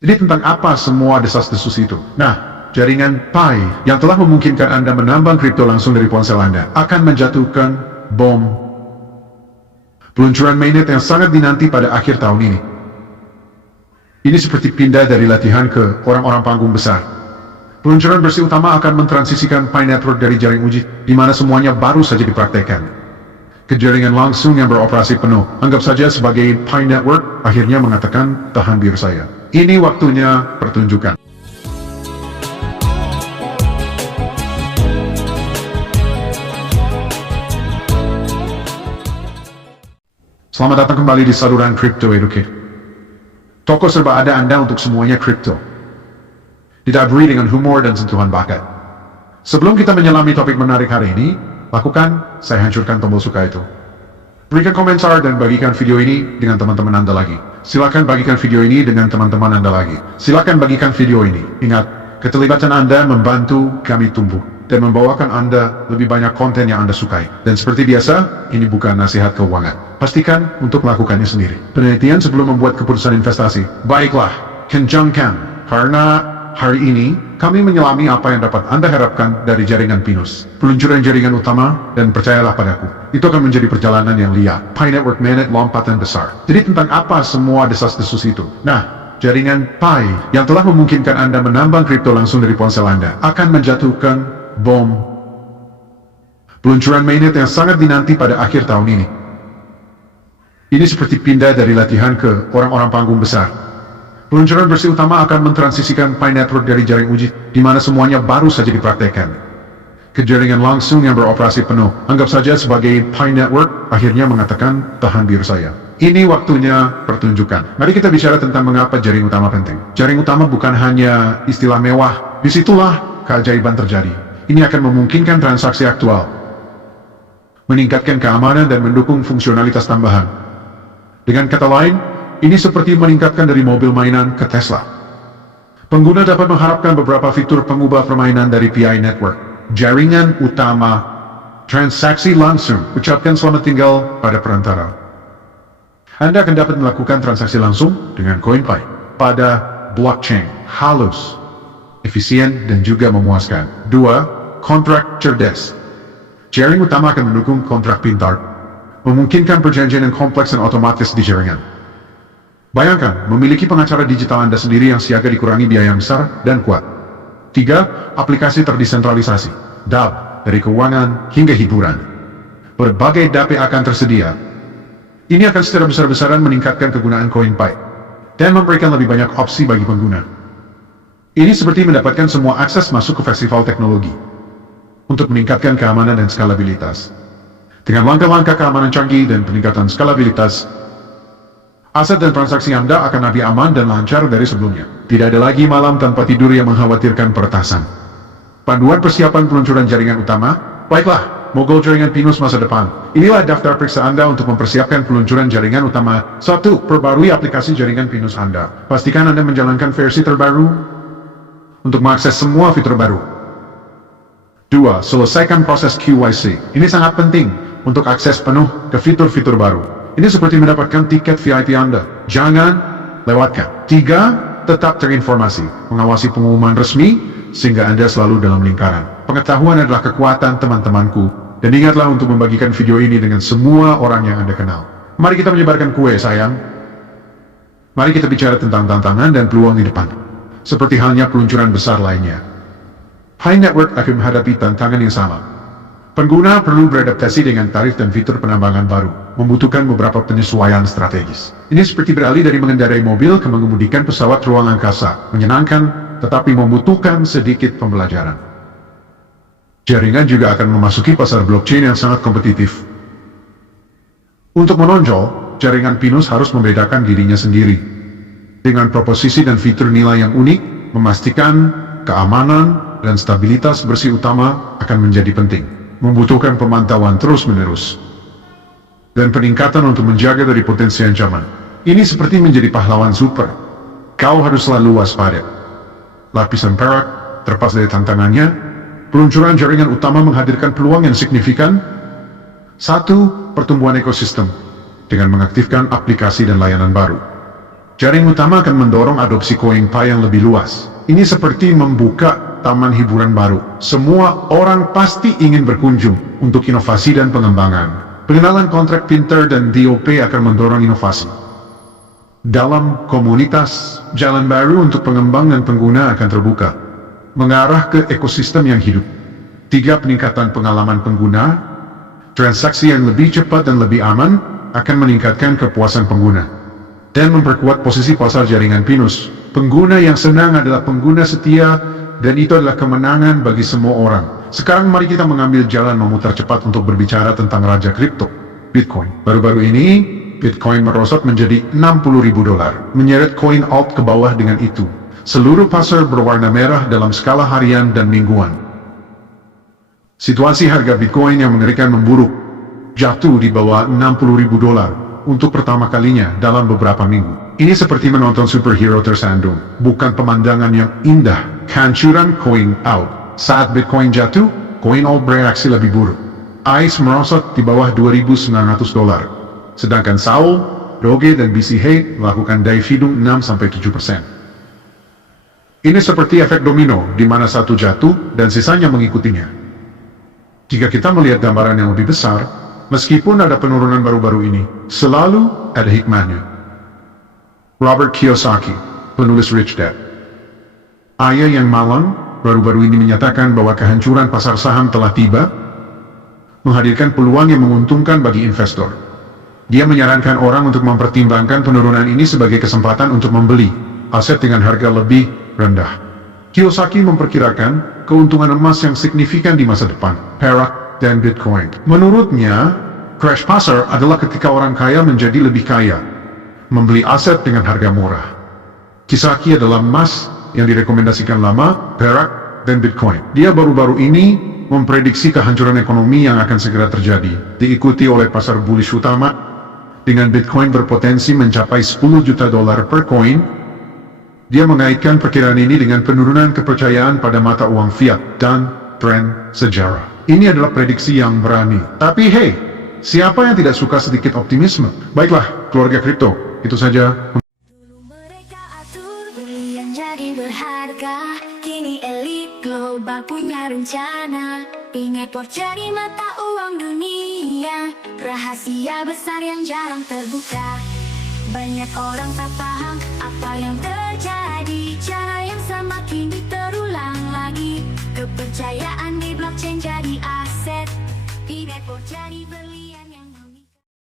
Jadi tentang apa semua desas-desus itu? Nah, jaringan Pi yang telah memungkinkan Anda menambang kripto langsung dari ponsel Anda akan menjatuhkan bom peluncuran mainnet yang sangat dinanti pada akhir tahun ini. Ini seperti pindah dari latihan ke orang-orang panggung besar. Peluncuran versi utama akan mentransisikan Pi Network dari jaring uji, di mana semuanya baru saja dipraktekkan, ke jaringan langsung yang beroperasi penuh. Anggap saja sebagai Pi Network akhirnya mengatakan, tahan biar saya. Ini waktunya pertunjukan. Selamat datang kembali di saluran Crypto Educate. Toko serba ada Anda untuk semuanya kripto. Didaburi dengan humor dan sentuhan bakat. Sebelum kita menyelami topik menarik hari ini, lakukan, saya hancurkan tombol suka itu. Berikan komentar dan bagikan video ini dengan teman-teman Anda lagi. Silakan bagikan video ini dengan teman-teman Anda lagi. Silakan bagikan video ini. Ingat, keterlibatan Anda membantu kami tumbuh dan membawakan Anda lebih banyak konten yang Anda sukai. Dan seperti biasa, ini bukan nasihat keuangan. Pastikan untuk melakukannya sendiri. Penelitian sebelum membuat keputusan investasi. Baiklah, kencangkan. Karena hari ini, kami menyelami apa yang dapat Anda harapkan dari jaringan Pinus. Peluncuran jaringan utama, dan percayalah padaku, itu akan menjadi perjalanan yang liat. Pi Network Mainnet lompatan besar. Jadi tentang apa semua desas-desus itu? Nah, jaringan Pi yang telah memungkinkan Anda menambang kripto langsung dari ponsel Anda akan menjatuhkan bom peluncuran mainnet yang sangat dinanti pada akhir tahun ini. Ini seperti pindah dari latihan ke orang-orang panggung besar. Peluncuran versi utama akan mentransisikan Pi Network dari jaring uji, di mana semuanya baru saja dipraktekkan, ke jaringan langsung yang beroperasi penuh. Anggap saja sebagai Pi Network akhirnya mengatakan, tahan biar saya. Ini waktunya pertunjukan. Mari kita bicara tentang mengapa jaring utama penting. Jaring utama bukan hanya istilah mewah. Disitulah keajaiban terjadi. Ini akan memungkinkan transaksi aktual, meningkatkan keamanan dan mendukung fungsionalitas tambahan. Dengan kata lain, ini seperti meningkatkan dari mobil mainan ke Tesla. Pengguna dapat mengharapkan beberapa fitur pengubah permainan dari Pi Network. Jaringan utama, transaksi langsung, ucapkan selamat tinggal pada perantara. Anda akan dapat melakukan transaksi langsung dengan CoinPi pada blockchain halus, efisien, dan juga memuaskan. 2. Kontrak cerdas. Jaring utama akan mendukung kontrak pintar, memungkinkan perjanjian yang kompleks dan otomatis di jaringan. Bayangkan, memiliki pengacara digital Anda sendiri yang siaga dikurangi biaya yang besar dan kuat. 3. Aplikasi terdesentralisasi. DApp, dari keuangan hingga hiburan. Berbagai DApp akan tersedia. Ini akan secara besar-besaran meningkatkan kegunaan CoinPi dan memberikan lebih banyak opsi bagi pengguna. Ini seperti mendapatkan semua akses masuk ke festival teknologi untuk meningkatkan keamanan dan skalabilitas. Dengan langkah-langkah keamanan canggih dan peningkatan skalabilitas, aset dan transaksi Anda akan lebih aman dan lancar dari sebelumnya. Tidak ada lagi malam tanpa tidur yang mengkhawatirkan peretasan. Panduan persiapan peluncuran jaringan utama. Baiklah, mogul jaringan Pinus masa depan. Inilah daftar periksa Anda untuk mempersiapkan peluncuran jaringan utama. 1. Perbarui aplikasi jaringan Pinus Anda. Pastikan Anda menjalankan versi terbaru untuk mengakses semua fitur baru. 2. Selesaikan proses KYC. Ini sangat penting untuk akses penuh ke fitur-fitur baru. Ini seperti mendapatkan tiket VIP Anda. Jangan lewatkan. 3. Tetap terinformasi. Mengawasi pengumuman resmi, sehingga Anda selalu dalam lingkaran. Pengetahuan adalah kekuatan teman-temanku. Dan ingatlah untuk membagikan video ini dengan semua orang yang Anda kenal. Mari kita menyebarkan kue, sayang. Mari kita bicara tentang tantangan dan peluang di depan. Seperti halnya peluncuran besar lainnya, Pi Network akan menghadapi tantangan yang sama. Pengguna perlu beradaptasi dengan tarif dan fitur penambangan baru, membutuhkan beberapa penyesuaian strategis. Ini seperti beralih dari mengendarai mobil ke mengemudikan pesawat ruang angkasa, menyenangkan, tetapi membutuhkan sedikit pembelajaran. Jaringan juga akan memasuki pasar blockchain yang sangat kompetitif. Untuk menonjol, jaringan Pinus harus membedakan dirinya sendiri, dengan proposisi dan fitur nilai yang unik, memastikan keamanan dan stabilitas bersih utama akan menjadi penting. Membutuhkan pemantauan terus-menerus dan peningkatan untuk menjaga dari potensi ancaman. Ini seperti menjadi pahlawan super. Kau harus selalu waspada. Lapisan perak, terlepas dari tantangannya, peluncuran jaringan utama menghadirkan peluang yang signifikan. 1. Pertumbuhan ekosistem dengan mengaktifkan aplikasi dan layanan baru. Jaring utama akan mendorong adopsi CoinPay yang lebih luas. Ini seperti membuka taman hiburan baru. Semua orang pasti ingin berkunjung untuk inovasi dan pengembangan. Pengenalan kontrak pintar dan DOP akan mendorong inovasi. Dalam komunitas, jalan baru untuk pengembang dan pengguna akan terbuka, mengarah ke ekosistem yang hidup. 3. Peningkatan pengalaman pengguna. Transaksi yang lebih cepat dan lebih aman akan meningkatkan kepuasan pengguna dan memperkuat posisi pasar jaringan pinus. Pengguna yang senang adalah pengguna setia, dan itu adalah kemenangan bagi semua orang. Sekarang mari kita mengambil jalan memutar cepat untuk berbicara tentang raja kripto, Bitcoin. Baru-baru ini, Bitcoin merosot menjadi $60.000, menyeret koin alt ke bawah. Dengan itu, seluruh pasar berwarna merah dalam skala harian dan mingguan. Situasi harga Bitcoin yang mengerikan memburuk, jatuh di bawah $60.000 untuk pertama kalinya dalam beberapa minggu. Ini seperti menonton superhero tersandung, bukan pemandangan yang indah. Kehancuran koin alt. Saat Bitcoin jatuh, koin alt bereaksi lebih buruk. ICE merosot di bawah $2.900. Sedangkan Saul, Doge, dan BCH melakukan diving 6-7%. Ini seperti efek domino, di mana satu jatuh dan sisanya mengikutinya. Jika kita melihat gambaran yang lebih besar, meskipun ada penurunan baru-baru ini, selalu ada hikmahnya. Robert Kiyosaki, penulis Rich Dad. Ayah yang malang, baru-baru ini menyatakan bahwa kehancuran pasar saham telah tiba, menghadirkan peluang yang menguntungkan bagi investor. Dia menyarankan orang untuk mempertimbangkan penurunan ini sebagai kesempatan untuk membeli aset dengan harga lebih rendah. Kiyosaki memperkirakan keuntungan emas yang signifikan di masa depan, perak, dan Bitcoin. Menurutnya, crash pasar adalah ketika orang kaya menjadi lebih kaya, membeli aset dengan harga murah. Kiyosaki adalah emas yang direkomendasikan lama, perak, dan Bitcoin. Dia baru-baru ini memprediksi kehancuran ekonomi yang akan segera terjadi, diikuti oleh pasar bullish utama, dengan Bitcoin berpotensi mencapai $10 juta per koin. Dia mengaitkan perkiraan ini dengan penurunan kepercayaan pada mata uang fiat dan tren sejarah. Ini adalah prediksi yang berani. Tapi hey, siapa yang tidak suka sedikit optimisme? Baiklah, keluarga kripto, itu saja. Dulu mereka atur berlian jadi berharga, kini elit global punya rencana. Singapura jadi mata uang dunia, rahasia besar yang jarang terbuka. Banyak orang tak paham apa yang terjadi, cara yang sama kini terulang lagi. Kepercayaan di blockchain jadi aset, Singapura jadi berlian.